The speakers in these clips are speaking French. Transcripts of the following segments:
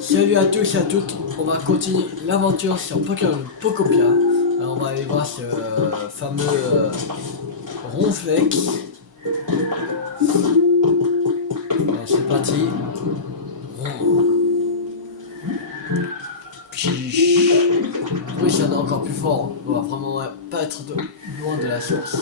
Salut à tous et à toutes, on va continuer l'aventure sur Pokémon Pokopia. Alors on va aller voir ce fameux Ronflex. Alors c'est parti. Oui, ça en encore plus fort, on va vraiment pas être loin de la source.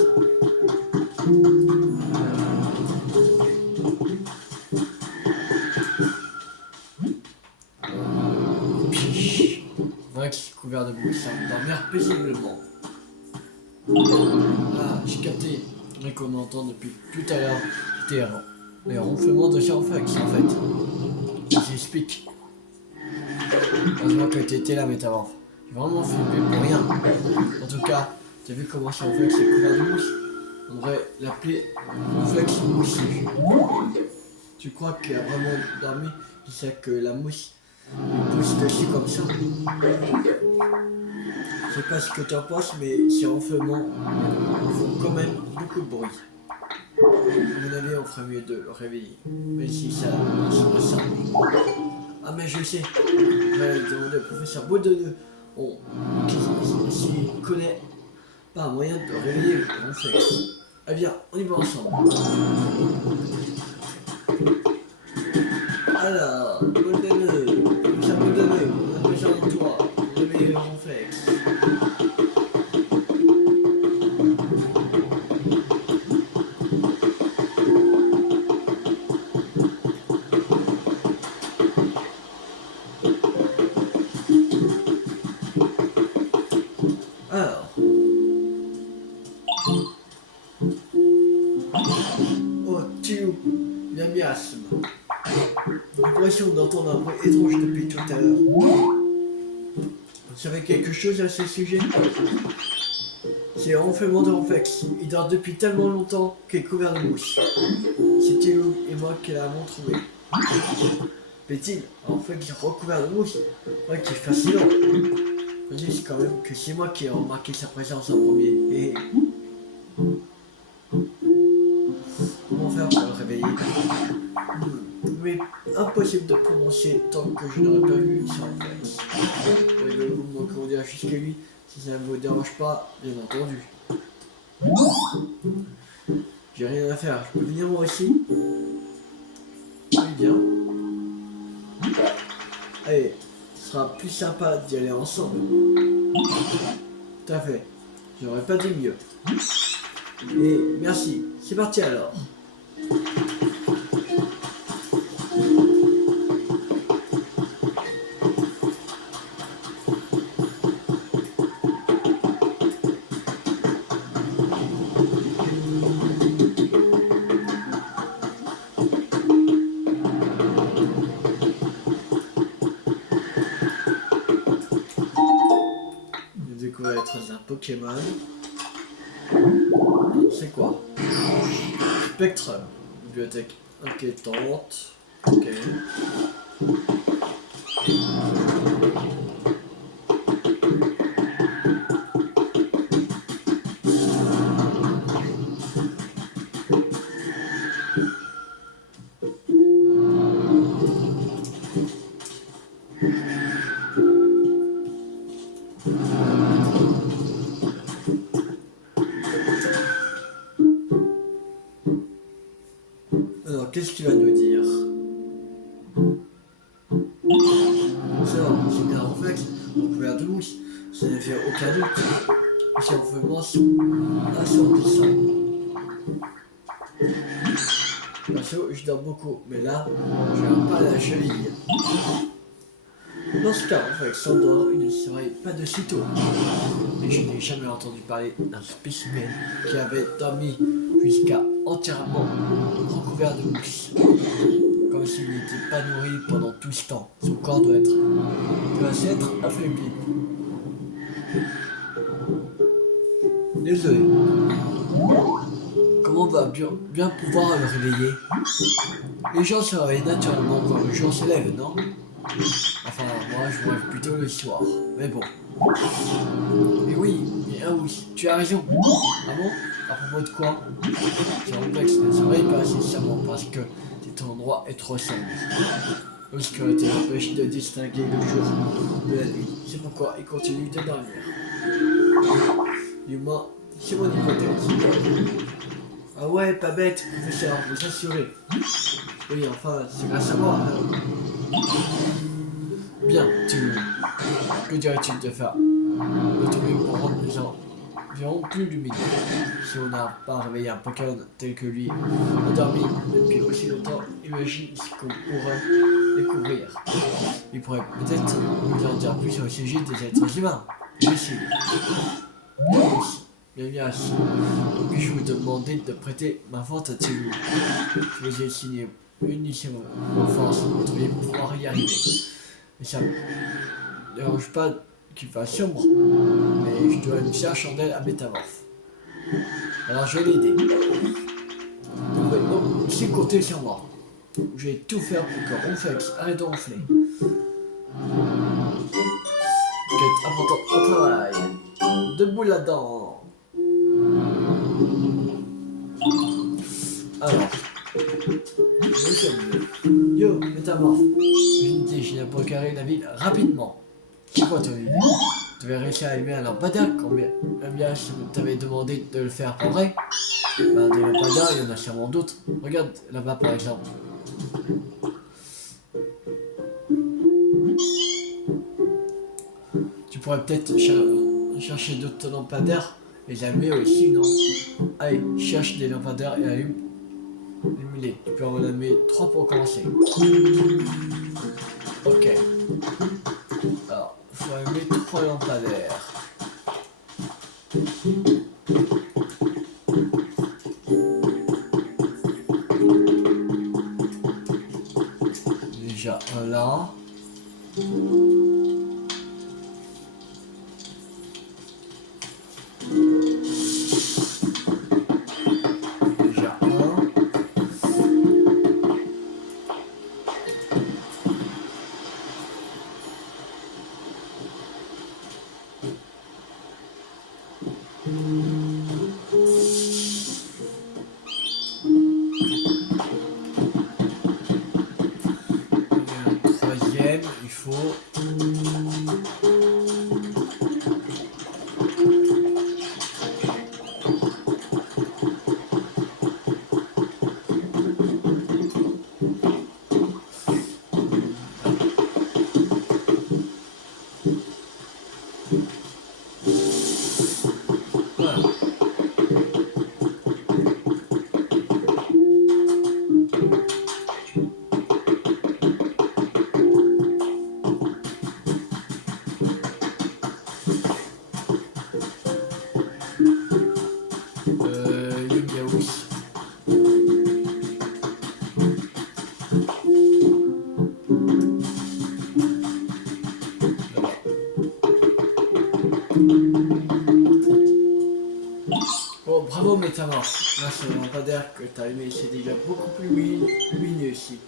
Vax couvert de boue, ça va dormir paisiblement. Ah, j'ai capté, mais qu'on entend depuis tout à l'heure, c'était les ronflements de Charfax en fait. J'explique. Heureusement que tu étais là, Métamorphe. J'ai vraiment flippé pour rien. En tout cas, t'as vu comment Charfax est couvert de mousse? On devrait l'appeler Ronflex moussu. Tu crois qu'il a vraiment dormi? Tu sais que la mousse pousse dessus comme ça. Je sais pas ce que tu en penses, mais ces ronflements font quand même beaucoup de bruit. À mon avis, on ferait mieux de le réveiller. Mais si ça marche pas ça. Ah mais je sais. Je vais demander au professeur Baudonneux. S'il connaît pas un moyen de réveiller le Ronflex. Eh bien, on y va ensemble. Alors, Baudonneux, professeur Baudonneux, on a besoin de toi pour réveiller le Ronflex. Alors. Oh, tu bien miasme. J'ai l'impression d'entendre un bruit étrange depuis tout à l'heure. Vous savez quelque chose à ce sujet? C'est un ronflement de Ronflex. Il dort depuis tellement longtemps qu'il est couvert de mousse. C'est Théo et moi qui l'avons trouvé. Fait-il un Ronflex recouvert de mousse? Ouais, qui est fascinant. Je dis quand même que c'est moi qui ai remarqué sa présence en premier. Et comment faire pour le réveiller? Mais impossible de prononcer tant que je n'aurais pas vu son Ronflex. Vous me conduire jusqu'à lui si ça ne vous dérange pas, bien entendu. J'ai rien à faire, je peux venir moi aussi? Oui, bien. Allez, ce sera plus sympa d'y aller ensemble. Tout à fait, j'aurais pas dit mieux. Et merci, c'est parti alors. Un Pokémon. C'est quoi? Spectre. Bibliothèque inquiétante. Ok. Alors, qu'est-ce qu'il va nous dire? Alors, j'ai mis un Ronflex recouvert de mousse, ça ne fait aucun doute. Ces ronflements sont assourdissants. Perso, je dors beaucoup, mais là, je n'ai pas la cheville. Dans ce cas, Ronflex s'endort, il ne se réveille pas de sitôt. Et je n'ai jamais entendu parler d'un spécimen qui avait dormi jusqu'à entièrement recouvert de mousse. Comme s'il n'était pas nourri pendant tout ce temps. Son corps doit s'être affaibli. Désolé. Comment on va bien pouvoir le réveiller? Les gens se réveillent naturellement quand le jour se lève, non? Enfin, moi je me lève plutôt le soir. Mais bon. Mais oui, tu as raison. Ah bon? À propos de quoi? Ce Ronflex ne se réveille pas nécessairement parce que cet endroit est trop sombre. L'obscurité l'empêche de distinguer le jour de la nuit. C'est pourquoi il continue de dormir. Du moins, c'est mon hypothèse. Ah ouais, pas bête, professeur, vous assurez. Oui, enfin, c'est grâce à moi. Bien, que dirais-tu de faire le truc pour rendre les gens environ plus lumineux? Si on n'a pas réveillé un Pokémon tel que lui, endormi depuis aussi longtemps, imagine ce qu'on pourrait découvrir. Il pourrait peut-être nous en dire plus au sujet des êtres humains. J'essaie. Bien aussi. Puis-je vous demander de prêter ma force à Télou? Je vous ai signé uniquement vos forces, vous devriez pouvoir y arriver. Mais ça me dérange pas qu'il fasse sombre, mais je dois une fière chandelle à métamorphe. Alors je vais l'aider. Vous pouvez donc aussi compter sur moi. Je vais tout faire pour que Ronflex arrête de ronfler. Quête importante au travail. Debout là-dedans. Alors, yo, métamorphe. J'ai une idée, j'ai pour carrer la ville rapidement. C'est quoi ton idée? Tu avais réussi à allumer un lampadaire, combien bien je t'avais demandé de le faire pour vrai? Ben, des lampadaires, il y en a sûrement d'autres. Regarde là-bas par exemple. Tu pourrais peut-être chercher d'autres lampadaires et les allumer aussi, non? Allez, cherche des lampadaires et allume-les. Tu peux en allumer 3 pour commencer. Ok. Alors, il faut allumer 3 lampadaires. Déjà un là. Déjà un. Troisième, il faut. Voilà. Yugaoui. Bon, bravo Métamorphe. Là, c'est le lampadaire que t'as aimé, c'est déjà beaucoup plus lumineux ici.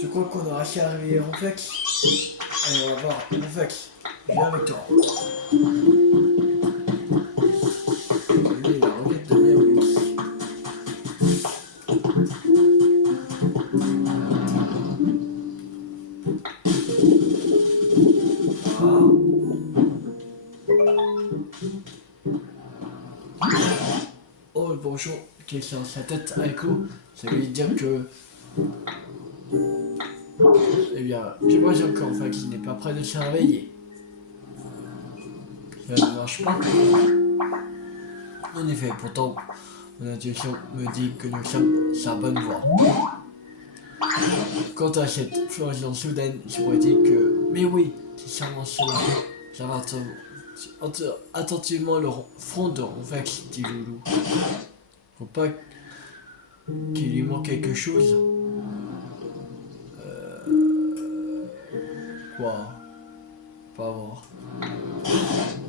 Tu crois qu'on aura réussi à réveiller Ronflex? Allez, on va voir. Ronflex, viens avec toi. Lui, il a requête de bien aussi. Oh, le bonjour qui est sur sa tête à écho, ça veut dire que. Eh bien, j'ai l'impression qu'en fait, il n'est pas prêt de se réveiller. Ça ne marche pas. En effet, pourtant, mon intuition me dit que nous sommes sur la bonne voie. Quant à cette floraison soudaine, je pourrais dire que. Mais oui, c'est sûrement cela. J'avais attentivement le front de Ronflex, dit Loulou. Faut pas qu'il lui manque quelque chose. Quoi? Pas voir.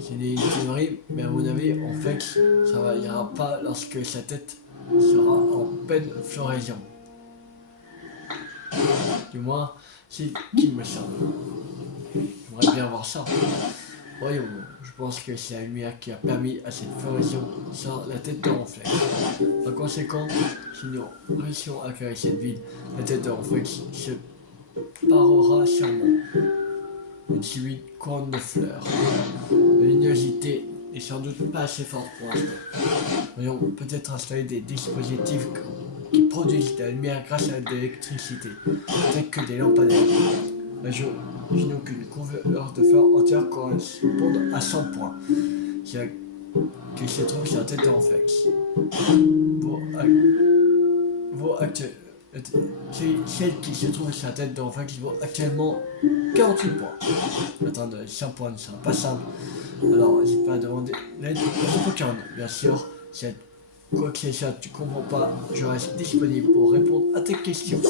C'est des théories, mais à mon avis, Ronflex, ça ira pas lorsque sa tête sera en pleine floraison. Du moins, c'est ce qu'il me semble. J'aimerais bien voir ça. Voyons, je pense que c'est la lumière qui a permis à cette floraison sans la tête de Ronflex. Par conséquent, si nous réussissons à créer cette ville, la tête de Ronflex se parera sûrement une timide couronne de fleurs. La luminosité n'est sans doute pas assez forte pour l'instant. Voyons peut-être installer des dispositifs qui produisent de la lumière grâce à de l'électricité, tels que des lampadaires. Imaginons qu'une couverture de fleurs entière corresponde à 100 points, qui se trouve sur la tête de Ronflex. Celle qui se trouve sur la tête de Ronflex vaut actuellement 48 points. Attendre 100 points ne sera pas simple, alors n'hésite pas à demander l'aide au Pokémon. Bien sûr, si quoi que ce soit tu comprends pas, je reste disponible pour répondre à tes questions.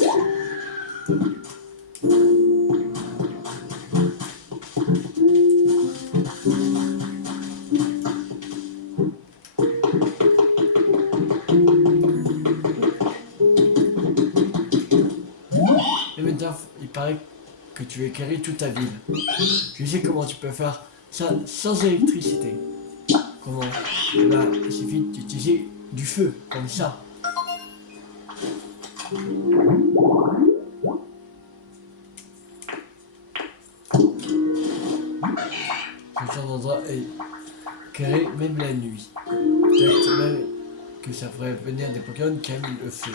Et maintenant, il paraît que tu éclairais toute ta ville. Je sais comment tu peux faire ça sans électricité. Comment? Là, il suffit d'utiliser du feu, comme ça. Ce genre d'endroit est éclairé même la nuit. Peut-être même que ça ferait venir des Pokémon qui aiment le feu.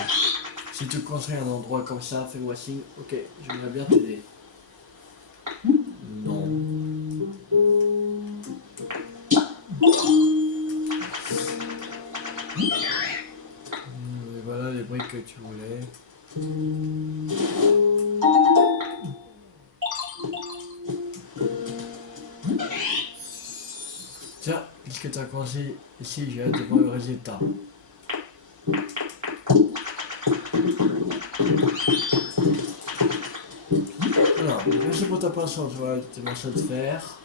Si tu construis un endroit comme ça, fais-moi signe. Ok, j'aimerais bien t'aider. Non. Et voilà les briques que tu voulais. Tiens, puisque tu as commencé ici, j'ai hâte de voir le résultat. Alors, merci pour ta patience, voilà, tu m'as de faire.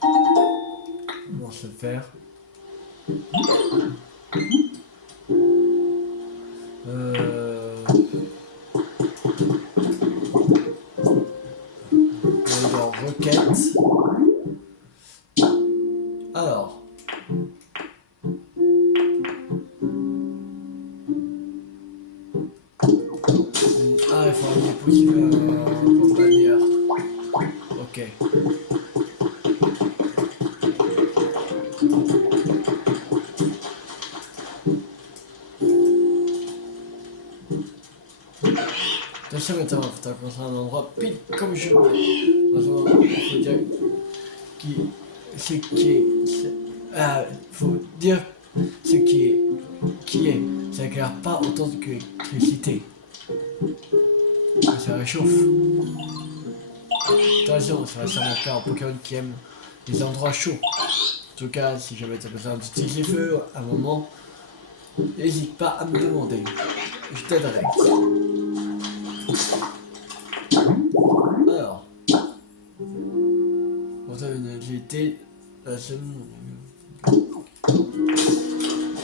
Comment se faire? Dans requête. Alors. Ah, il faut un dépôt pour bannière. Ok. Attention maintenant, faut construire un endroit pile comme je veux. Il faut dire faut dire ce qui est. Ça éclaire pas autant que l'électricité. Ça réchauffe. Attention, ça va sûrement faire un Pokémon qui aime les endroits chauds. En tout cas, si jamais tu as besoin d'utiliser le feu à un moment, n'hésite pas à me demander. Je t'aiderai. Alors, pour ça, une agilité, la semaine. On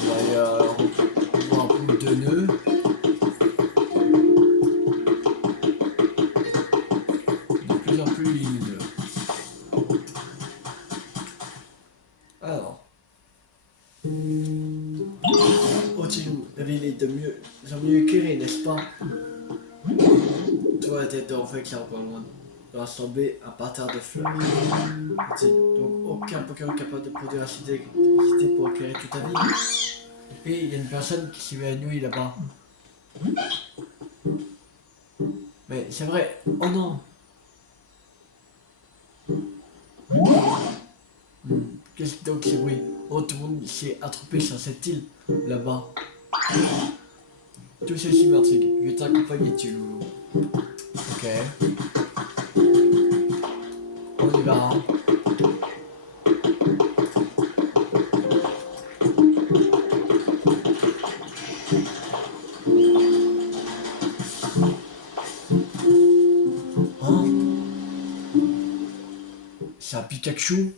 va y avoir plus de nœuds. De plus en plus lumineux. Alors. Otilou, la ville est de mieux en mieux éclairée, n'est-ce pas? Toi, la tête d'enfant qui est encore loin. Rassemblée à partir de fleurs. Donc aucun Pokémon capable de produire assez d'électricité pour éclairer toute ta ville. Et il y a une personne qui s'y met la nuit là-bas. Mais c'est vrai. Oh non. Qu'est-ce que donc ces bruits? Oh, tout le monde s'est attroupé sur cette île là-bas. Tout ceci m'intrigue. Je vais t'accompagner dessus, Loulou. Ok. On y va. Hein? C'est un Pikachu?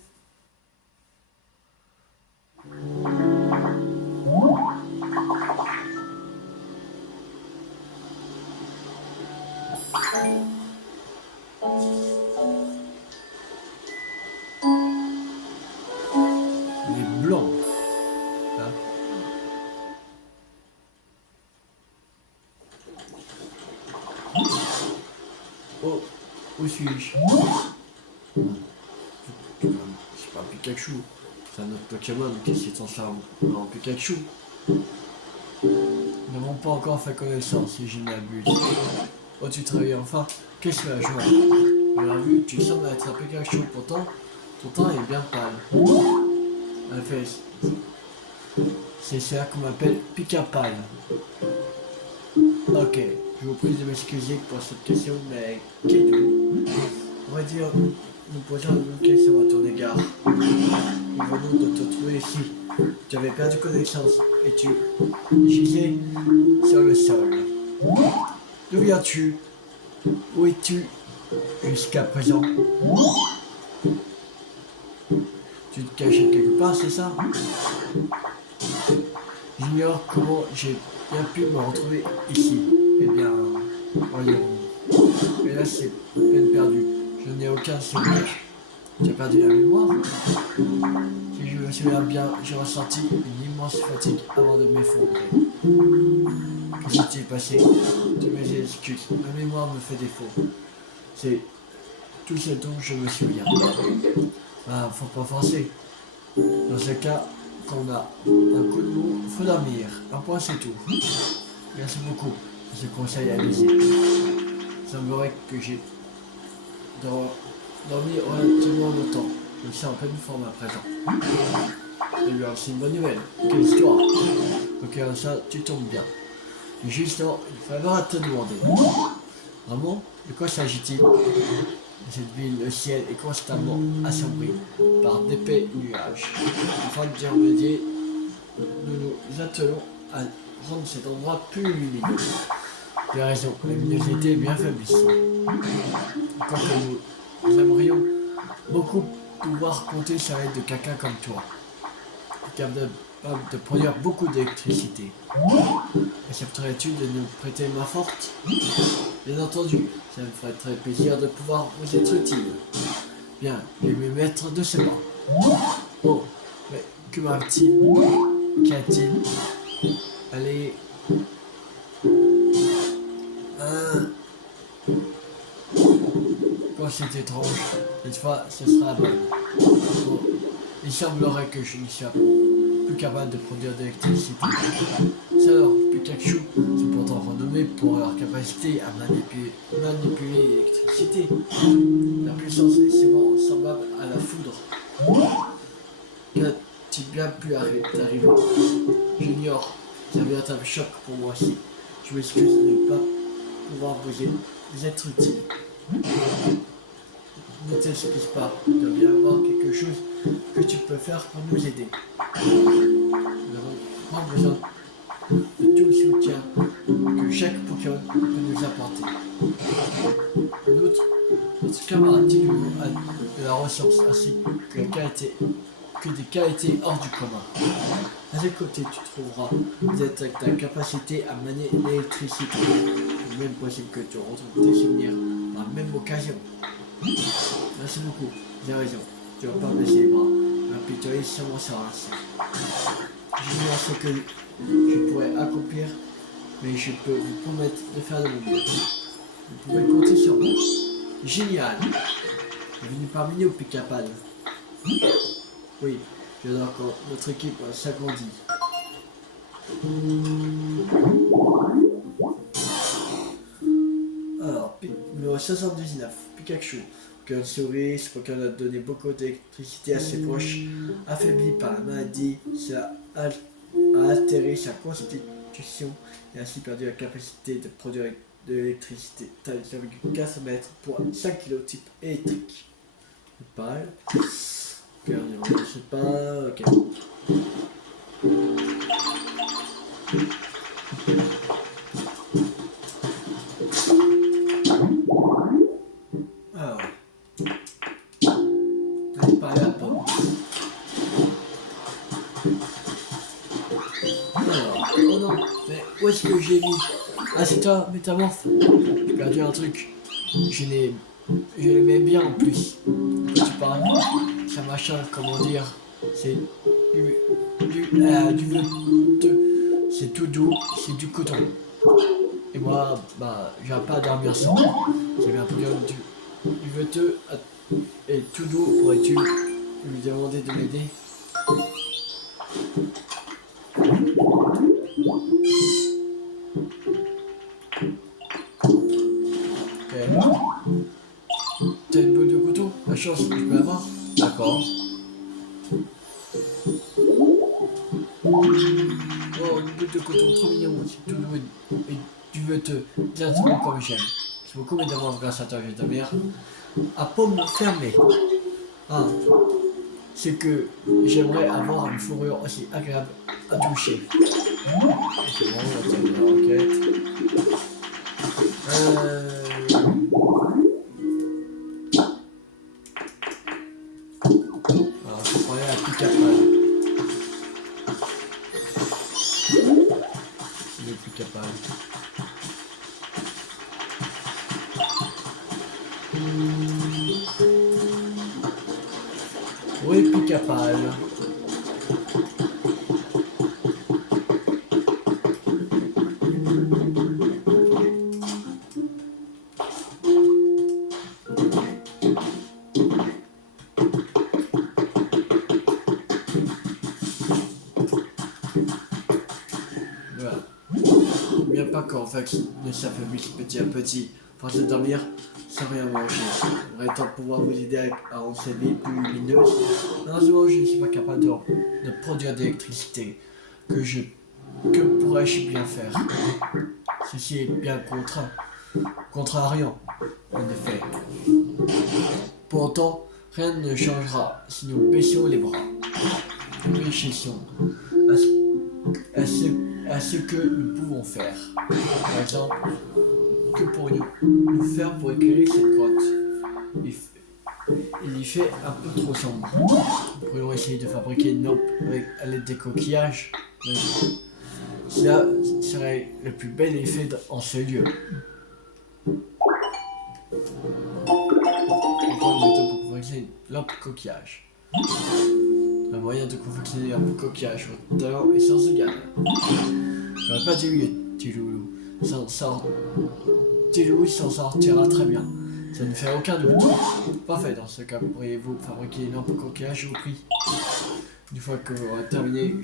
Oh, où suis-je? C'est pas Pikachu. C'est un autre Pokémon qui s'est transformé en Pikachu. Nous n'avons pas encore fait connaissance si je ne m'abuse. Oh, tu travailles enfin? Qu'est-ce que la joie? Bien vu, tu sembles être un Pikachu, pourtant, ton teint est bien pâle. En effet, c'est cela qu'on m'appelle Pika-Pâle. Ok, je vous prie de m'excuser pour cette question, mais qui êtes-vous? On va dire, nous posons une question à ton égard. Nous venons de te trouver ici. Tu avais perdu connaissance et tu gisais sur le sol. D'où viens-tu? Où es-tu jusqu'à présent? Tu te cachais quelque part, c'est ça? J'ignore comment j'ai bien pu me retrouver ici. Eh bien, voyons. Mais là, c'est peine perdue. Je n'ai aucun souvenir. Tu as perdu la mémoire? Si je me souviens bien, j'ai ressenti une immense fatigue avant de m'effondrer. Que s'est-il passé? Tu mes excuses, ma mémoire me fait défaut. C'est tout ce dont je me souviens. Ah, faut pas forcer. Dans ce cas, qu'on a un coup de mou, faut dormir. Un point, c'est tout. Merci beaucoup. Je conseille à laisser. Il semblerait que j'ai dormi relativement longtemps. Je suis en pleine forme à présent. Eh bien, c'est une bonne nouvelle. Quelle histoire. Ok, ça, tu tombes bien. Mais justement, il faudra te demander. Vraiment? De quoi s'agit-il? Cette ville, le ciel est constamment assombri par d'épais nuages. Afin d'y remédier, nous nous attelons à rendre cet endroit plus lumineux. Tu as raison, la luminosité est bien faible ici. Quoique nous aimerions beaucoup pouvoir compter sur l'aide de quelqu'un comme toi, capable de produire beaucoup d'électricité. Accepterais-tu de nous prêter main forte? Bien entendu, ça me ferait très plaisir de pouvoir vous être utile. Bien, je vais me mettre de ce banc. Oh, mais que m'arrive-t-il? Qu'y a-t-il? Allez. Quand c'est étrange, cette fois, ce sera bon. Bon, il semblerait que je ne sois plus capable de produire d'électricité. Alors, Pikachu sont pourtant renommés pour leur capacité à manipuler l'électricité. La puissance est souvent semblable à la foudre. Qu'a-t-il bien pu t'arriver? J'ignore. Ça vient un choc pour moi aussi. Je m'excuse de ne pas pouvoir vous être utile. Ne t'excuse pas. Il doit bien y avoir quelque chose que tu peux faire pour nous aider. Nous avons vraiment besoin de tout le soutien que chaque Pokémon peut nous apporter. En outre, notre camarade a de la ressource ainsi que des qualités hors du commun. À ses côtés, tu trouveras peut-être ta capacité à manier l'électricité. Il est même possible que tu retrouves tes souvenirs par la même occasion. Merci beaucoup, j'ai raison. Tu vas pas me baisser les bras. M'apitoyer sûrement sera ainsi. J'ignore ce que je pourrais accomplir, mais je peux vous promettre de faire de mon mieux. Vous pouvez compter sur moi. Génial. Bienvenue parmi nous, Pika-Pâle. Oui, j'adore quand notre équipe s'agrandit. Alors, numéro 79, Pikachu. Qu'un souris, ce Pokémon a donné beaucoup d'électricité à ses proches. Affaibli par la maladie, ça a altéré sa constitution et ainsi perdu la capacité de produire de l'électricité. 4 mètres pour 5 kg type électrique. Pas mal. Ok, on ne sait pas. Ok. Alors. On pas à la pomme. Alors. Oh non. Mais où est-ce que j'ai mis? Ah, c'est toi, Métamorphe. J'ai perdu un truc. Je l'aimais bien en plus. Quand tu parles, ça machin, comment dire, c'est du veuteux, c'est tout doux, c'est du coton. Et moi, bah, je vais pas dormir sans. J'ai un Pokémon du veteux et tout doux. Pourrais-tu lui demander de m'aider? Ok. T'as une boule de couteau? La chance, je peux avoir? D'accord. Oh, une boule de coton trop mignon, c'est tout doux et tu veux te directement comme j'aime. C'est beaucoup d'avoir grâce à toi, je vais dormir. À paume fermée. Ah, c'est que j'aimerais avoir une fourrure aussi agréable à toucher. C'est bon, on va terminer la requête. Alors, je prends la plus capable. Il est plus capable. Oui, plus capable. Voilà. Bien pas qu'en fait ne s'affaiblisse petit à petit. Force de dormir sans rien manger. J'aimerais tant pouvoir vous aider à rendre cette vie plus lumineuse. Malheureusement, je ne suis pas capable de produire d'électricité. Que pourrais-je bien faire? Ceci est bien contrariant, en effet. Pour autant, rien ne changera si nous baissions les bras. Réfléchissons à ce que nous pouvons faire. Par exemple, que pourrions-nous faire pour éclairer cette grotte? Il y fait un peu trop sombre. Nous pourrions essayer de fabriquer une lampe à l'aide des coquillages. Mais cela serait le plus bel effet en ce lieu. Pour confectionner une lampe coquillage. Un moyen de confectionner un coquillage au talent est sans égal. J'aurais pas dit oui, Tiloulou. Tiloulou s'en sortira très bien. Ça ne fait aucun doute. Parfait, dans ce cas, pourriez-vous fabriquer une lampe coquillage au prix? Une fois que vous aurez terminé,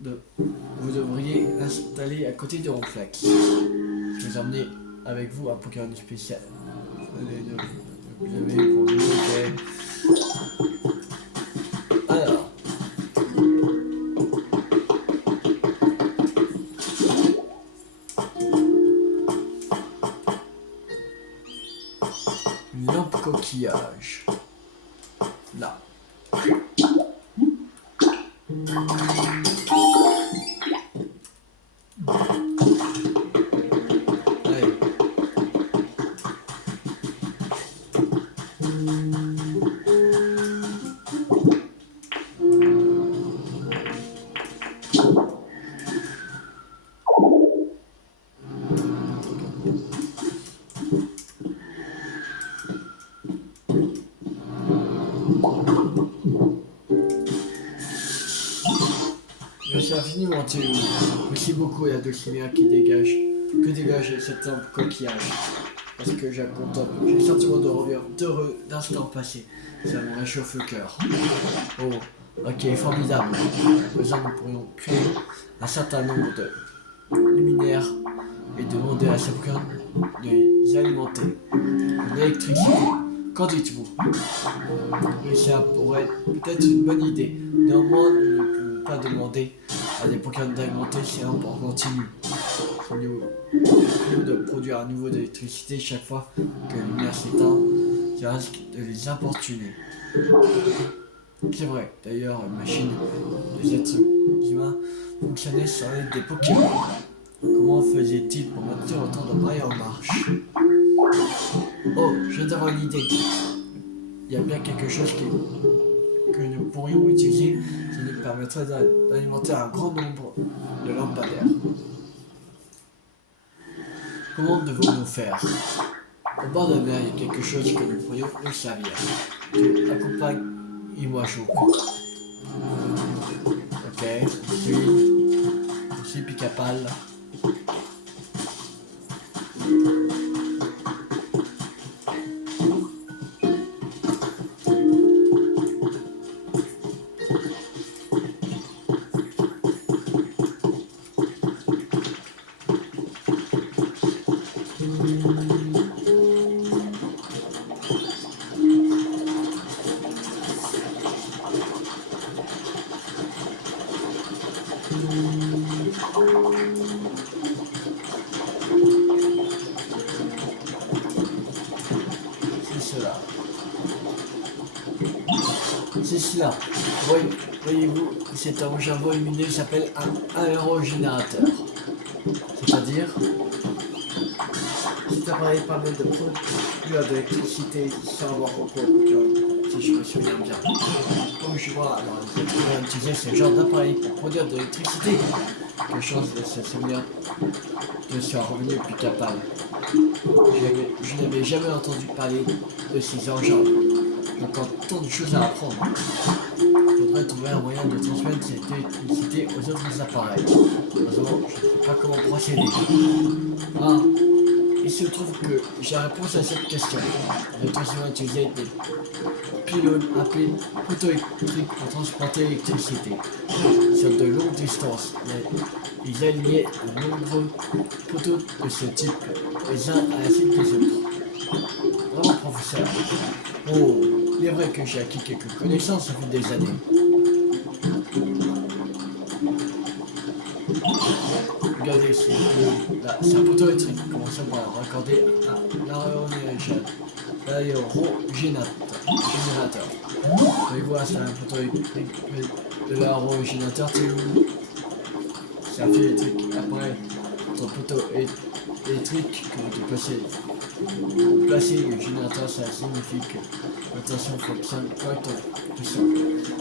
vous devriez l'installer à côté de Ronflex. Je vais emmener avec vous un Pokémon spécial. Vous avez pour nous, ok. Alors. Une lampe coquillage. Là. Allez. Merci infiniment, Théo. Merci beaucoup à la dulcinea que dégage cette lampe coquillage. Parce que j'ai le sentiment de revenir heureux d'instant passé. Ça me réchauffe le cœur. Oh, ok, formidable. Nous pourrions créer un certain nombre de luminaires et demander à chacun de les alimenter. L'électricité, qu'en dites-vous? Et ça pourrait peut-être une bonne idée. Néanmoins, nous ne pouvons pas demander à des Pokémon d'alimenter ces lampes en continu. Nous de produire à nouveau de l'électricité chaque fois que la lumière s'éteint, ça risque de les importuner. C'est vrai, d'ailleurs, une machine des êtres humains fonctionnait sans l'aide des Pokémon. Comment faisait-il pour maintenir autant d'appareils en marche? Oh, je viens d'avoir une idée. Il y a bien quelque chose que nous pourrions utiliser qui nous permettrait d'alimenter un grand nombre de lampadaires. Comment devons-nous faire? Au bord de la mer, il y a quelque chose que nous pourrions nous servir. Accompagne-moi, Choco. Ok, je suis Picapal. C'est cela. Voyez-vous, cet engin lumineux s'appelle un aérogénérateur. C'est-à-dire, cet appareil permet de produire de l'électricité sans avoir recours au courant, si je me souviens bien. Comme je vois, alors, vous pouvez utiliser ce genre d'appareil pour produire de l'électricité. Quelle chance de se souvenir de ce revenu plus capable. Je n'avais jamais entendu parler de ces engins. Encore tant de choses à apprendre. Il faudrait trouver un moyen de transmettre cette électricité aux autres appareils. Heureusement, je ne sais pas comment procéder. Ah, il se trouve que j'ai la réponse à cette question. Nous devons utiliser des pylônes appelés poteaux électriques pour transporter l'électricité. Sur de longues distances, ils alignaient de nombreux poteaux de ce type, les uns à la suite des autres. Vraiment, professeur. Oh, il est vrai que j'ai acquis quelques connaissances au fil des années. Regardez, c'est un poteau électrique. Commençons par raccorder à l'aérogénérateur. Vous voyez, c'est un poteau électrique. De l'aérogénérateur, c'est un fil électrique. Après, votre poteau électrique que vous placez le générateur, ça signifie que l'attention fonctionne correctement. Tout simple.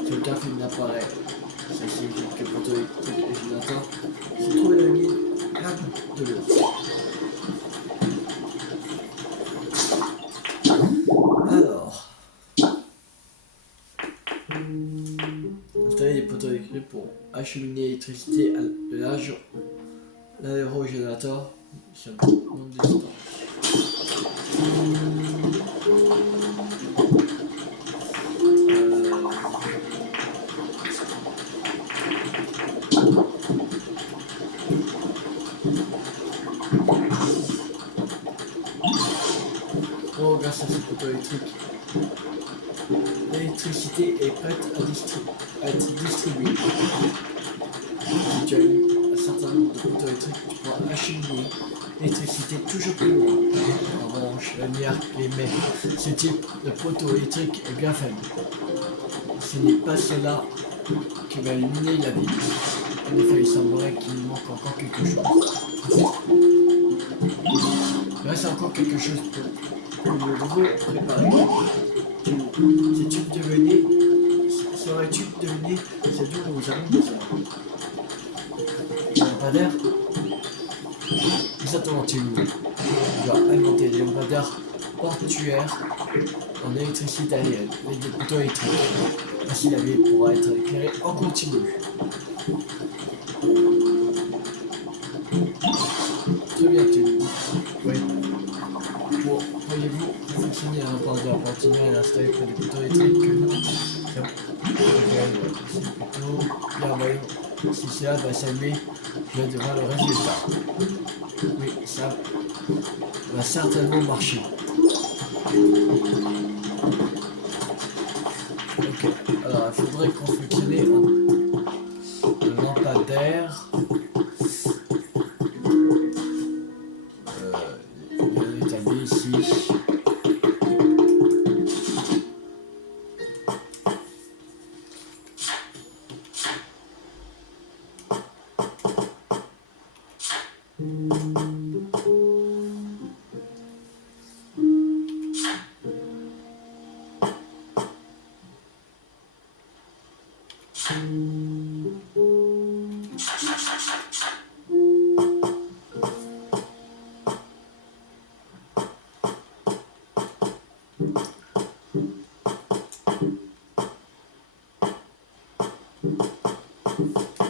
Si aucun fil n'apparaît, ça signifie que le poteau électrique et le générateur se trouvent éloignés l'un de l'autre. Alors, installer des poteaux électriques pour acheminer l'électricité de l'aérogénérateur sur une longue distance. Oh, grâce à ce poteau électrique, l'électricité est prête à être distribuée. Si tu as eu un certain nombre de poteaux électriques, tu pourras acheminer l'électricité toujours plus loin. En revanche, la lumière qui émet ce type de poteau électrique est bien faible. Ce n'est pas cela qui va illuminer la ville. En effet, il semblerait qu'il manque encore quelque chose. Il reste encore quelque chose pour le nouveau préparé. Ces tubes devenaient, serais-tu deviner ce dont nous avons besoin? Il n'y a pas d'air? Exactement, tu dois alimenter des lampadaires portuaires en électricité aérienne avec des poteaux électriques. Ainsi, la ville pourra être éclairée en continu. Très bien, tu. Oui. Pourriez-vous fonctionner un lampadaire portuaire et l'installer près des poteaux électriques que nous? C'est plutôt bien, voyons. Si cela va s'allumer, je vais voir le résultat. Oui, ça va certainement marcher. Ok, alors il faudrait confectionner un lampadaire. Il est établi ici.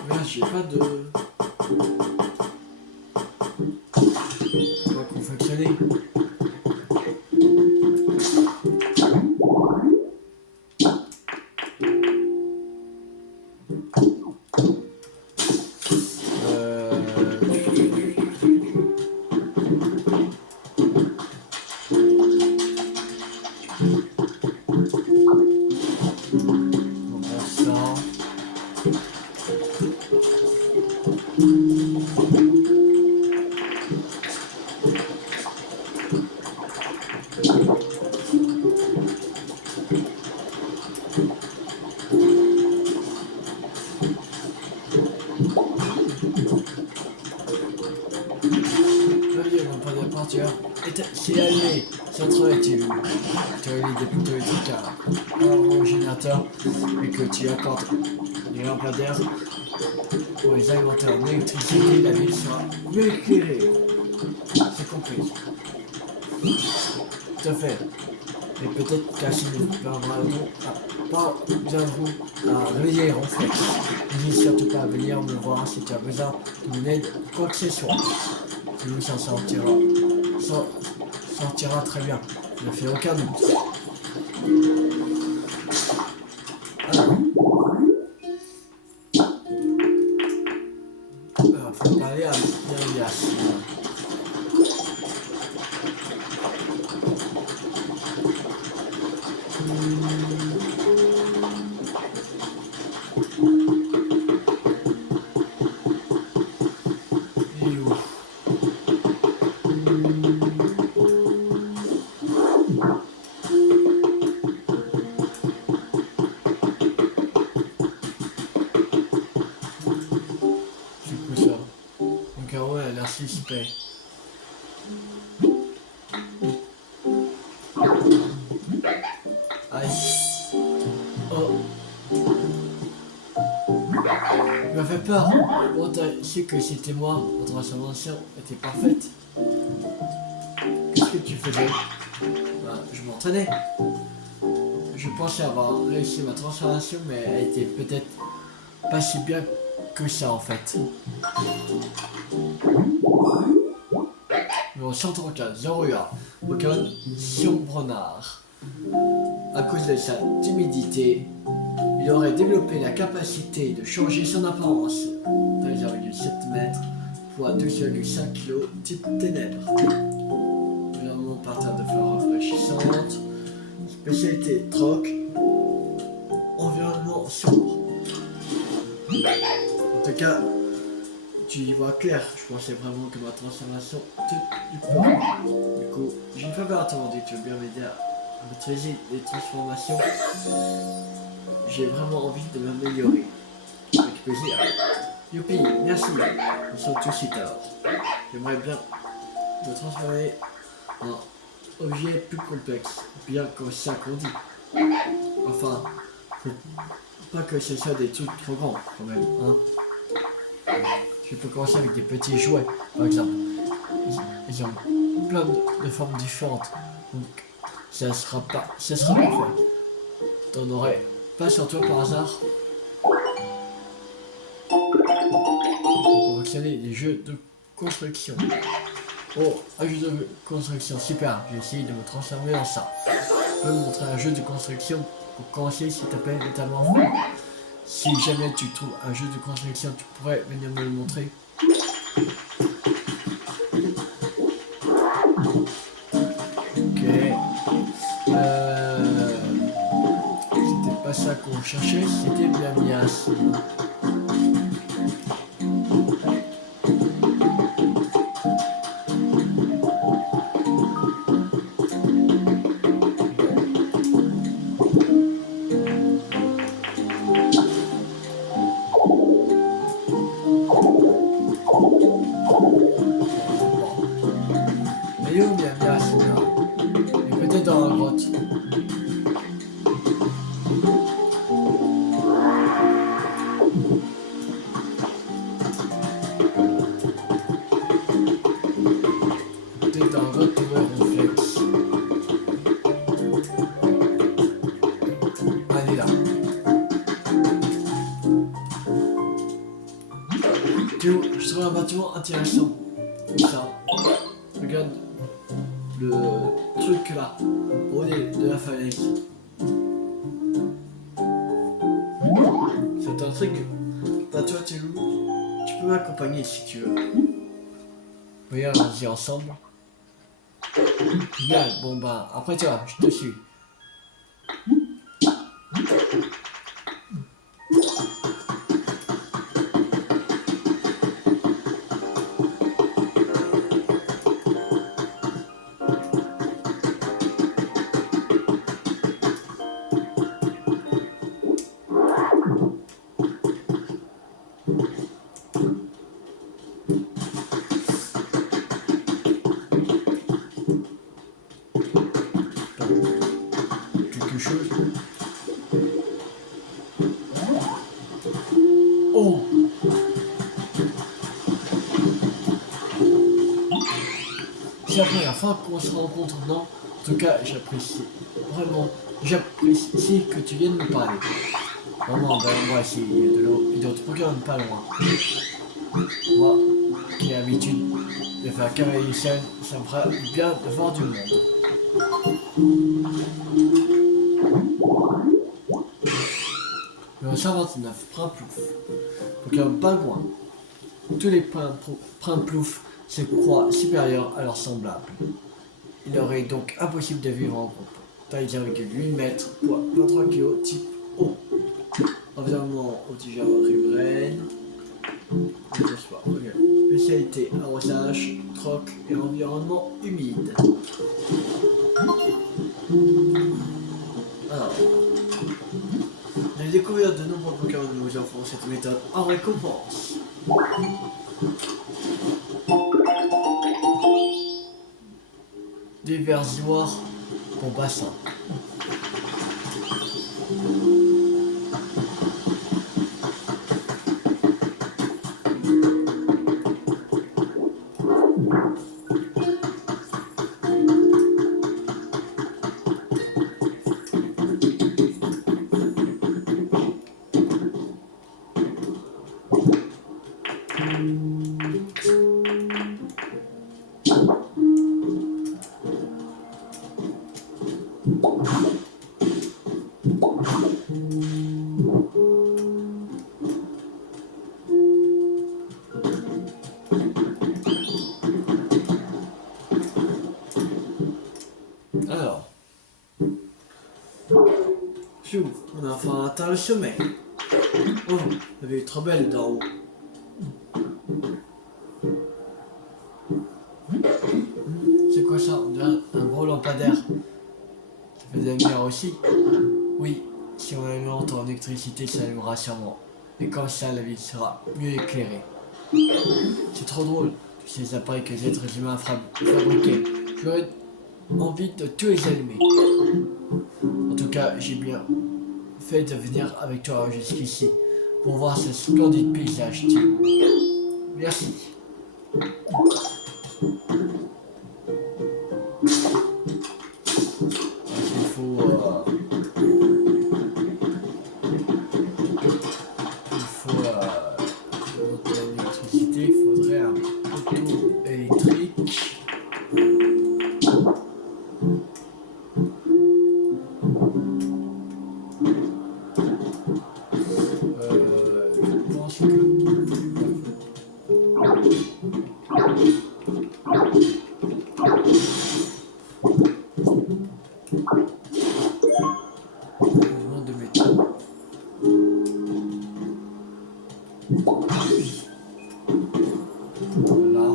Merde, j'ai pas de... On va confectionner fonctionner. C'est allé, tu relis des poteaux électriques à un générateur et que tu accordes des lampadaires pour les alimenter en électricité, la ville sera mieux éclairée. C'est compris. Tout à fait. Et peut-être qu'à ce viendront à réveiller en fait. N'hésite surtout pas à venir me voir si tu as besoin de mon aide ou quoi que ce soit. Tu nous s'en sortira très bien. Ne fais aucun doute. Alors, faut parler à Myrias. Suspect. Aïe. Oh. Il m'a fait peur. Bon, t'as su que c'était moi. La transformation était parfaite. Qu'est-ce que tu faisais? Bah, je m'entraînais. Je pensais avoir réussi ma transformation, mais elle était peut-être pas si bien que ça en fait. Numéro 134, Jean-Ruard, Pokémon Sion-Bronard. À cause de sa timidité, il aurait développé la capacité de changer son apparence. 13,7 mètres, poids 2,5 kg, type ténèbres. Environnement par terre de fleurs rafraîchissantes. Spécialité troc. Environnement sombre. En tout cas, tu y vois clair. Je pensais vraiment que ma transformation du peur. Du coup, j'ai une faveur à te demander. Tu veux bien m'aider à maîtriser les transformations? J'ai vraiment envie de m'améliorer. Avec plaisir. Youpi, merci. Nous sommes tous ici alors. J'aimerais bien me transformer en objet plus complexe, bien que ça qu'on dit. Enfin, pas que ce soit des trucs trop grands quand même, hein. Je peux commencer avec des petits jouets, par exemple. Ils ont plein de formes différentes, donc ça sera parfait. T'en aurais pas sur toi par hasard? On va créer des jeux de construction. Oh, un jeu de construction, super. J'ai essayé de me transformer en ça. Je peux me montrer un jeu de construction pour commencer, s'il te plaît, notamment. Si jamais tu trouves un jeu de construction, tu pourrais venir me le montrer. Ok. C'était pas ça qu'on cherchait, c'était bien Mias. Dans la grotte. Peut-être dans la grotte, tu vois le réflexe. Allez là. Je trouve un bâtiment intéressant. Comme ça. Regarde. truc là, au haut de la falaise. C'est un truc. Bah, toi, tu peux m'accompagner si tu veux. Oui, allons-y ensemble. Bien, bon bah, après toi, je te suis. Quelque chose. Oh! C'est la première fois qu'on se rencontre, non? En tout cas, j'apprécie. Vraiment, j'apprécie que tu viennes me parler. Vraiment, ben, moi, ici, il y a de l'eau et d'autres Pokémon pas loin. Moi, qui ai l'habitude de faire cavalier seul, ça me fera du bien de voir du monde. Le 129, Primplouf. Pokémon pingouin. Tous les Primplouf se croient supérieurs à leurs semblables. Il leur est donc impossible de vivre en groupe. Taille 1,8 mètres, poids 23 kg, type O. Environnement otigeur riveraine. Spécialité arrosage, troc et environnement humide. Alors, la découverte de nombreux Pokémon de nos enfants, cette méthode en récompense. Déversoir pour bassin. Alors, chou, on a enfin atteint le sommet. Oh, la vue est trop belle d'en haut. C'est quoi ça? On dirait un gros lampadaire. Ça fait des lumières aussi? Oui, si on alimente en électricité, ça allumera sûrement. Et comme ça, la ville sera mieux éclairée. C'est trop drôle, tous ces appareils que les êtres humains fabriquaient. J'aurais envie de tous les allumer. En tout cas, j'ai bien fait de venir avec toi jusqu'ici pour voir ce splendide paysage. Merci. Il faut l'électricité, il faudrait un poteau électrique. Je pense que de métal. Voilà.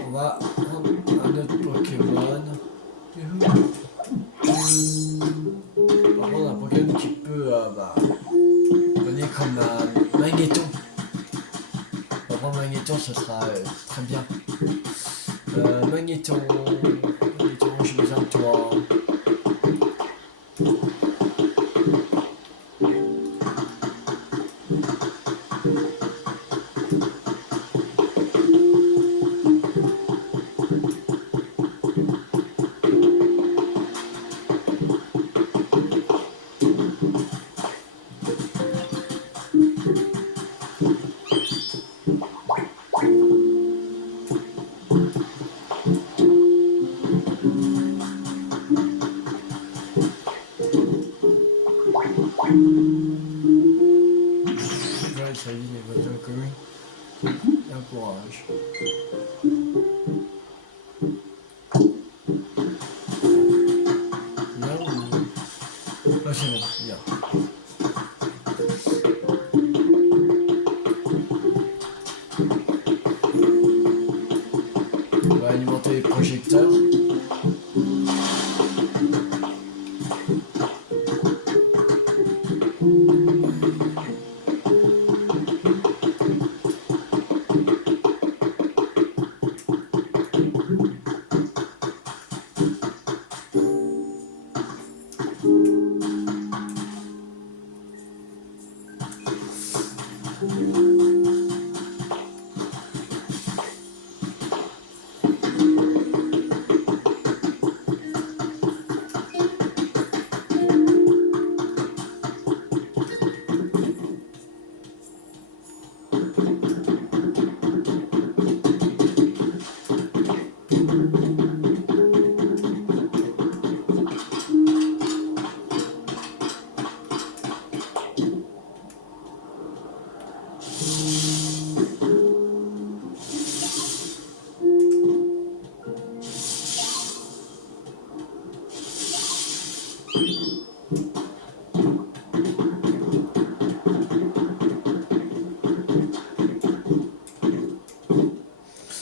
On va prendre un autre Pokémon. On va prendre un Pokémon qui peut donner comme Magnéton. On va prendre Magnéton, ce sera très bien. Magnéton, j'ai besoin de toi. Ouais, ça y est, les voisins communs. Et un courage. Là ou... Ah, c'est bon, regarde. On va alimenter les projecteurs.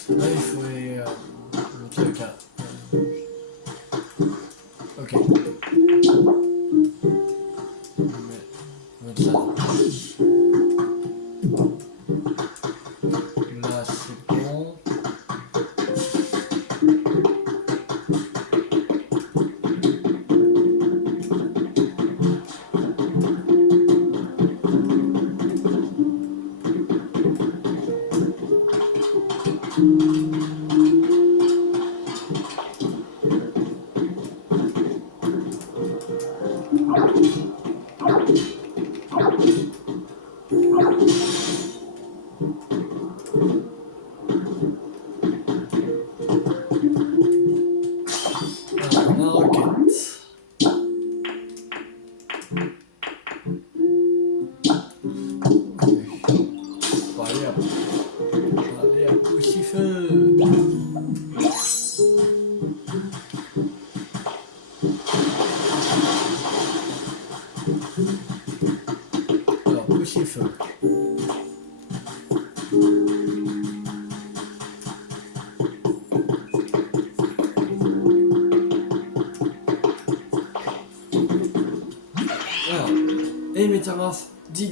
Là, il faut les... le truc là. Ok. On va mettre ça là. Là, c'est bon. Alors, la roquette. On va aller à Poussifeu. Alors, Poussifeu. Alors, hé Métamorphe, dis.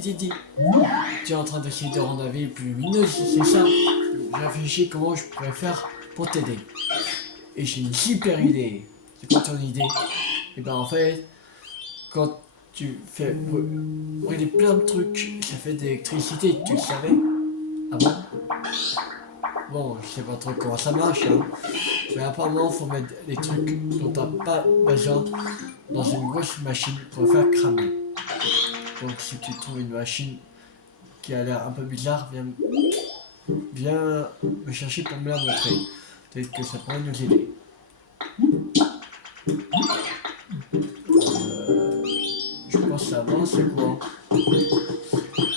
Tu es en train d'essayer de rendre la ville plus lumineuse, c'est ça? J'ai réfléchi comment je pourrais faire pour t'aider. Et j'ai une super idée. C'est quoi ton idée? Et ben en fait, quand tu fais brûler plein de trucs, ça fait de l'électricité, tu le savais? Ah bon? Bon, je sais pas trop comment ça marche, hein. Mais apparemment, faut mettre les trucs dont t'as pas besoin dans une grosse machine pour le faire cramer. Donc si tu trouves une machine qui a l'air un peu bizarre, viens me chercher pour me la montrer. Peut-être que ça pourrait nous aider. Je pense savoir c'est quoi.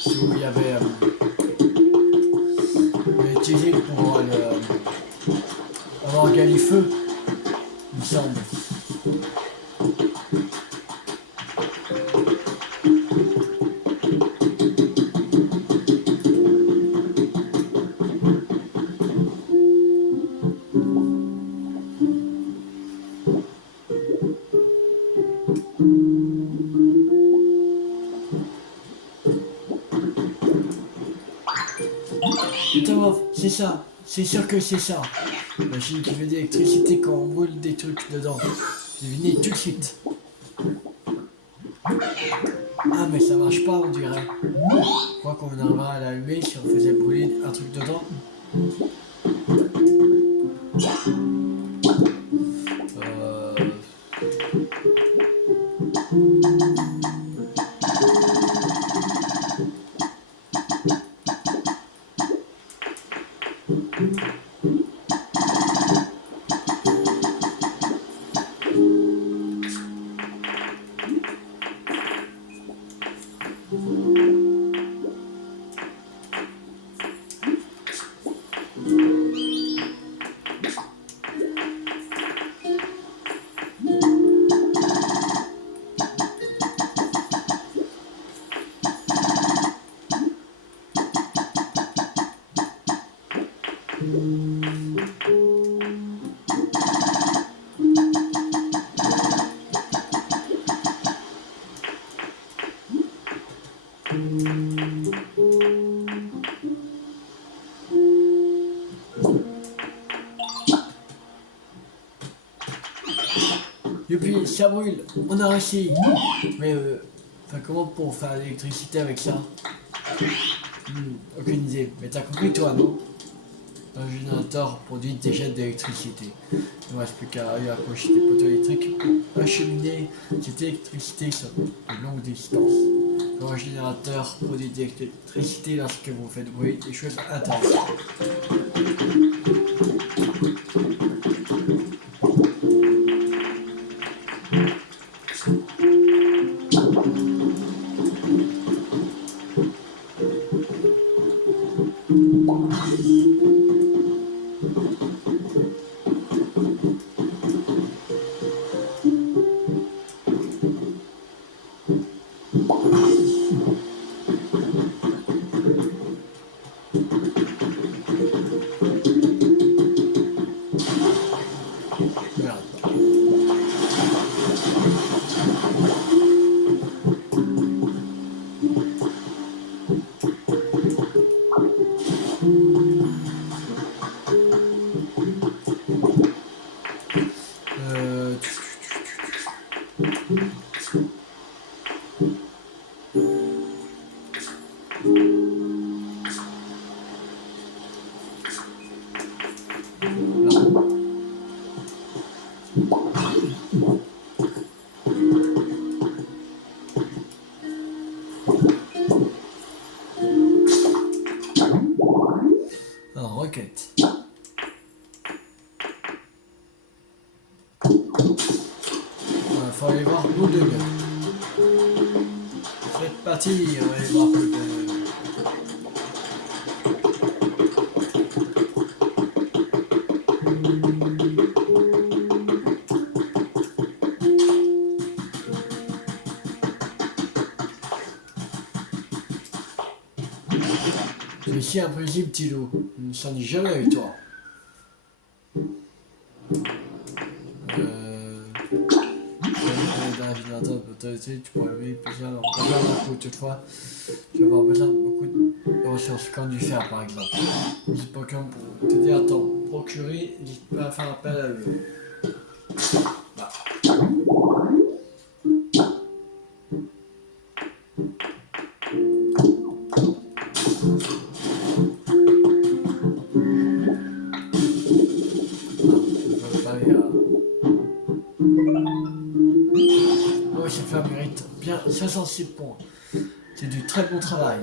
C'est où il y avait utilisé pour avoir Galifeu, il me semble. C'est ça, c'est sûr que c'est ça. Machine qui fait de l'électricité quand on brûle des trucs dedans. Devinez tout de suite. Ah mais ça marche pas on dirait. Je crois qu'on arrivera à l'allumer si on faisait brûler un truc dedans. Youpi, ça brûle, on a réussi. Mais enfin, comment pour faire l'électricité avec ça? Aucune idée. Mais t'as compris toi, non? Un générateur produit déjà de l'électricité. Il ne reste plus qu'à y accrocher des poteaux électriques pour acheminer cette électricité sur de longues distances. Un générateur produit de l'électricité lorsque vous faites bruit des choses intéressantes. Roquette. Il faut aller voir nous deux. C'est parti, on va aller voir plus de... C'est si impossible, petit loup. Je ne s'en dis jamais avec toi. D'un générateur de potentiel, tu pourrais vivre plusieurs coup. Toutefois, tu vas avoir besoin de beaucoup de ressources, comme du fer par exemple. Les Pokémon pour t'aider à t'en procurer, n'hésite pas à faire appel à eux. Bah. Cette femme mérite bien 506 points. C'est du très bon travail.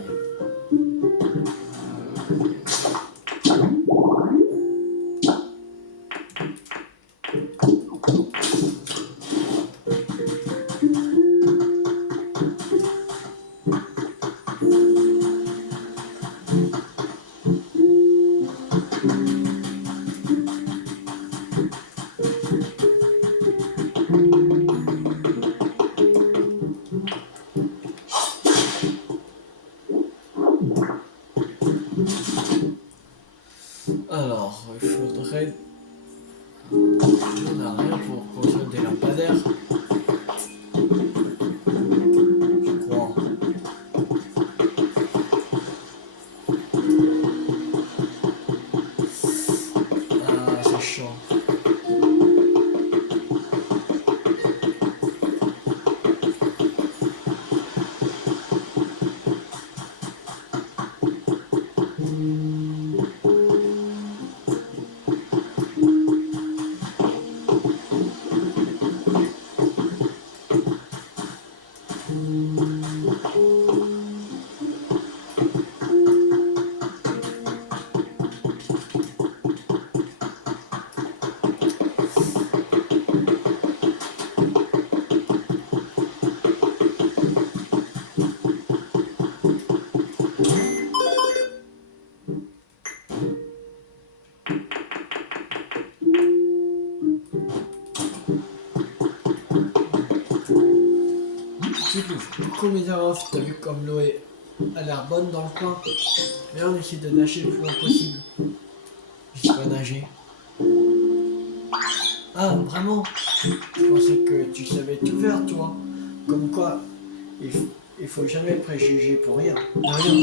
Alors, il faudrait... On n'a rien pour construire des lampadaires. Je crois. Ah, c'est chiant. Coucou mes amis, t'as vu comme l'eau a l'air bonne dans le coin? Viens, on essaie de nager le plus loin possible. Je sais pas nager. Ah, vraiment? Je pensais que tu savais tout faire, toi. Comme quoi, il faut jamais préjuger pour rien. De rien.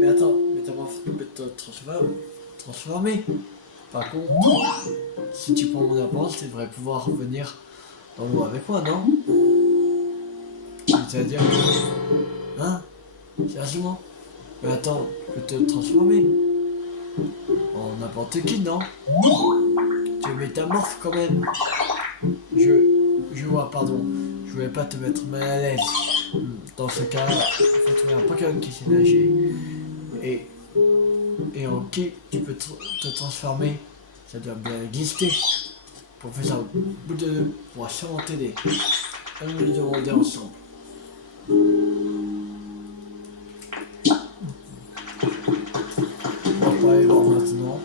Mais attends, mais t'as pas fait te transformer. Par contre, si tu prends mon avance, tu devrais pouvoir venir dans l'eau avec moi, non? C'est-à-dire que... Hein? Sérieusement? Mais attends, je peux te transformer en n'importe qui, non? Tu es métamorphe quand même. Je vois, pardon. Je voulais pas te mettre mal à l'aise. Dans ce cas, il faut trouver un Pokémon qui sait nager. Et, et en qui tu peux te transformer. Ça doit bien exister. Professeur Boudeux pourra sûrement t'aider. Allons nous demander ensemble. On va pas aller voir maintenant.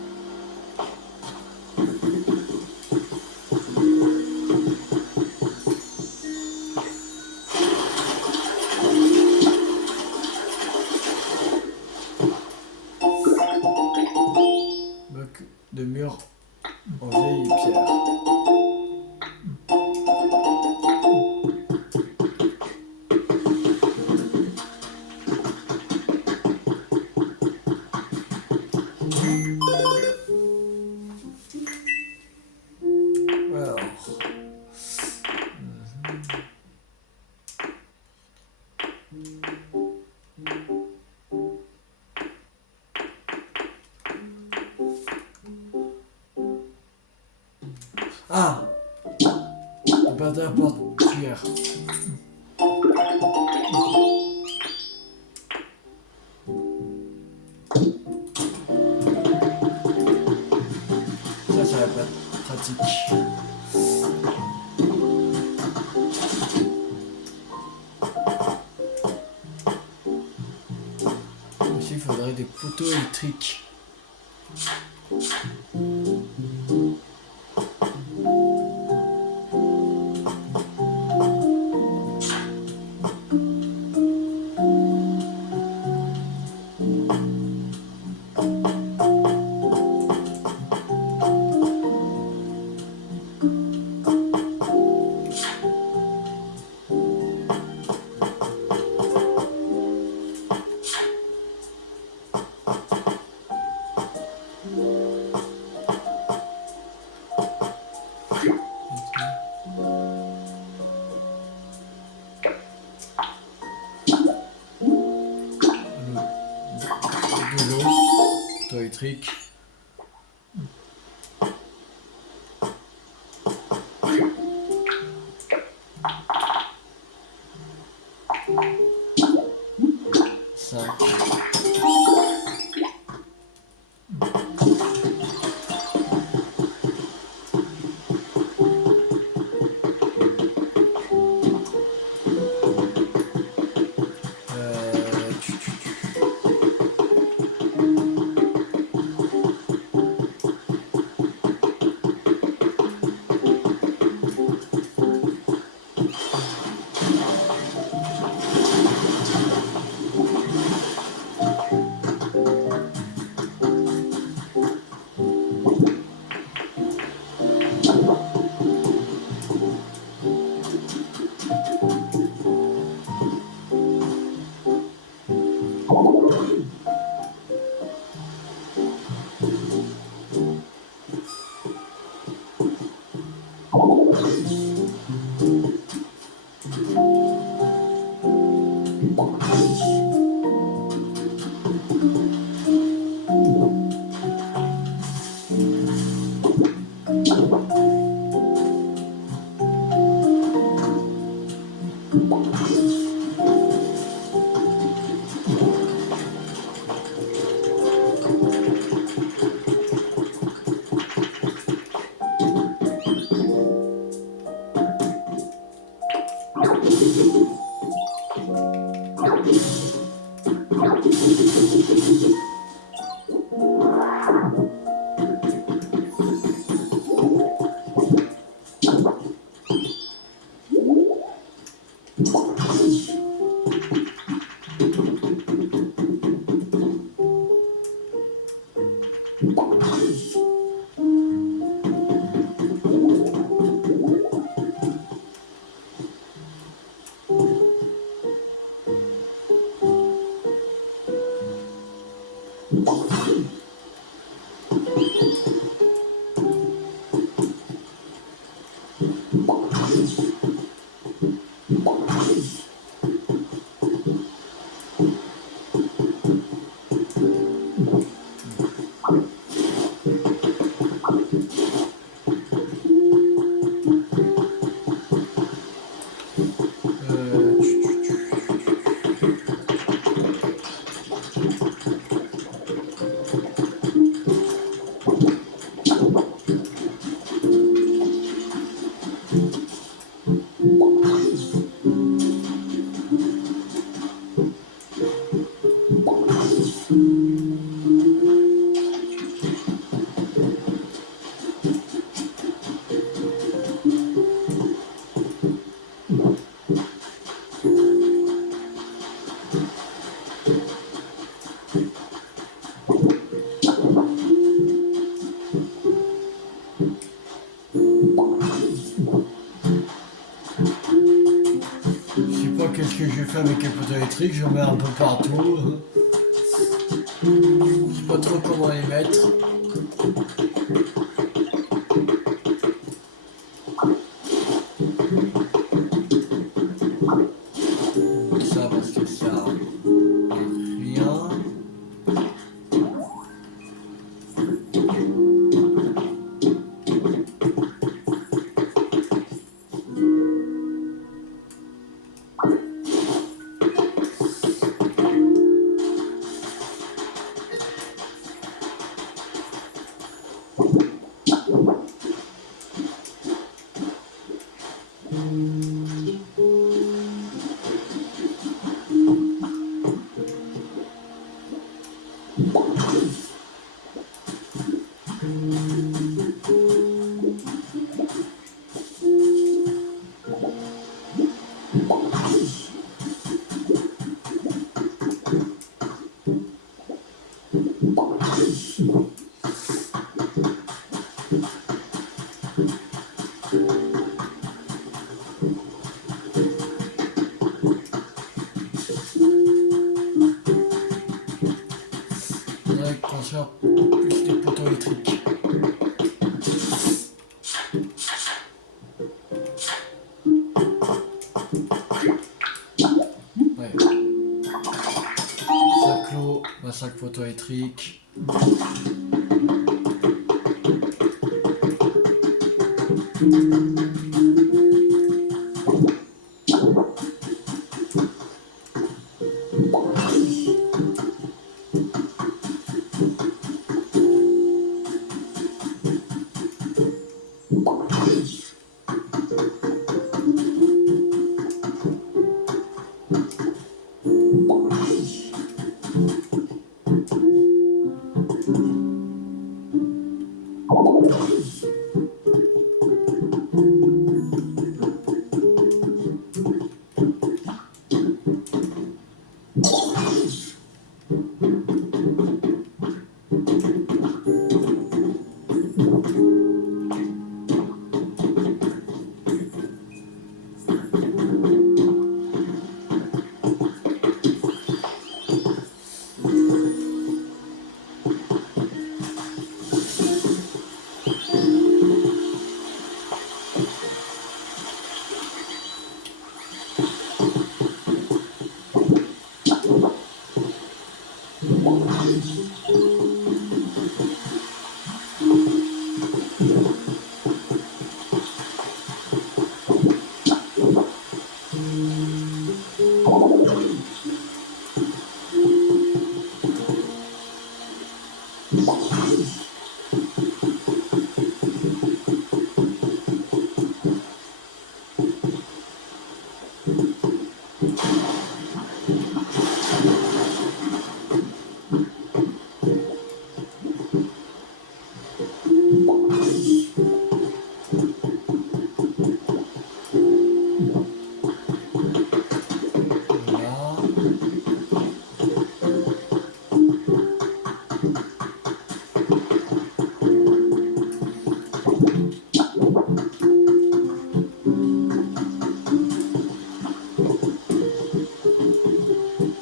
Bloc de mur en vieille pierre. Alors. Ah! Le bâtard porte-cuillère. Ça va pas être pratique. Aussi, il faudrait des poteaux électriques. De l'eau, poteau électrique. Qu'est-ce que je fais avec les poteaux électriques? Je mets un peu partout. Je sais pas trop comment les mettre. Ça parce que ça rien. Faire plus les poteaux électriques. Ouais. Ça clôt ma 5 poteaux électriques.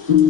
Alors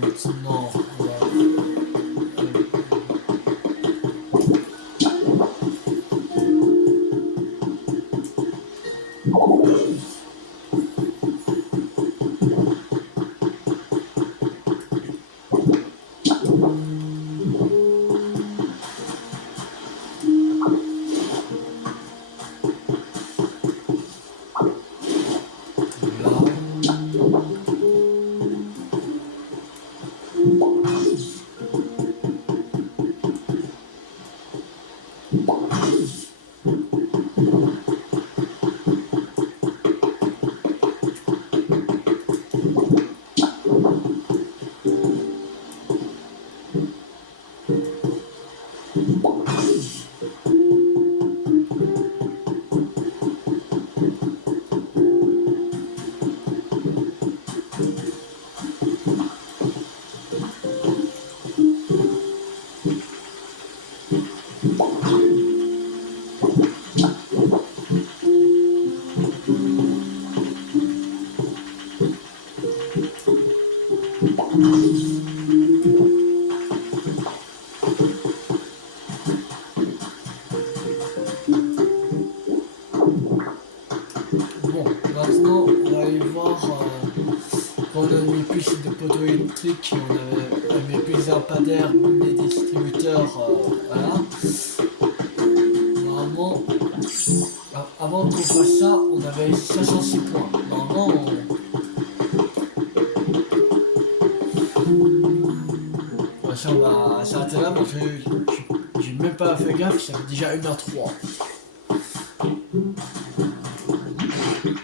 maintenant, on va... Bon, maintenant, on va aller voir quand on a mis plus de poteaux électriques, on avait mis plus de lampadaires, même des distributeurs, voilà. Normalement, avant qu'on fasse ça, on avait 506 points. Normalement, ouais, ça, on va s'arrêter là parce que j'ai même pas fait gaffe, ça fait déjà 1h03.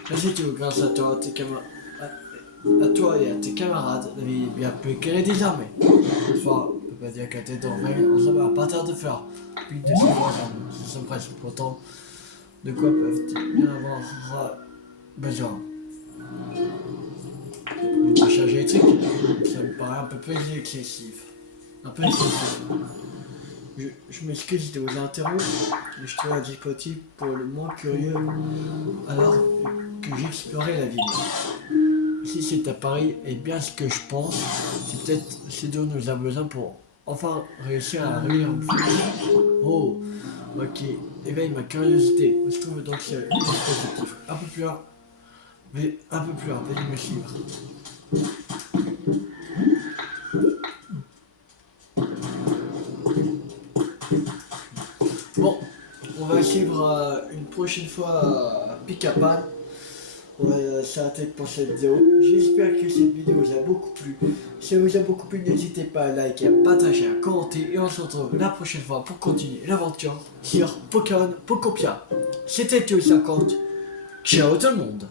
Là c'est tout, grâce à toi, à toi et à tes camarades, on avait bien pu éclairer des armées. Enfin, on peut pas dire qu'à tête d'envers, on savait à partir de faire plus de 6 mois, ce sont presque pourtant de quoi peuvent-ils bien avoir besoin. Une décharge électrique, ça me paraît un peu plus excessif. Un peu excessif. Je m'excuse de vous interrompre, mais je trouve un dispositif pour le moins curieux alors que j'explorais la ville. Si cet appareil est bien ce que je pense, c'est peut-être ce dont nous avons besoin pour enfin réussir à réunir une flèche. Oh, ok, éveille ma curiosité. Où se trouve donc ce dispositif? Un peu plus loin, veuillez me suivre. Bon, on va suivre une prochaine fois Pick-a-Pan. On va s'arrêter pour cette vidéo. J'espère que cette vidéo vous a beaucoup plu. Si elle vous a beaucoup plu, n'hésitez pas à liker, à partager, à commenter. Et on se retrouve la prochaine fois pour continuer l'aventure sur Pokémon Pokopia. C'était Théo50. Ciao tout le monde.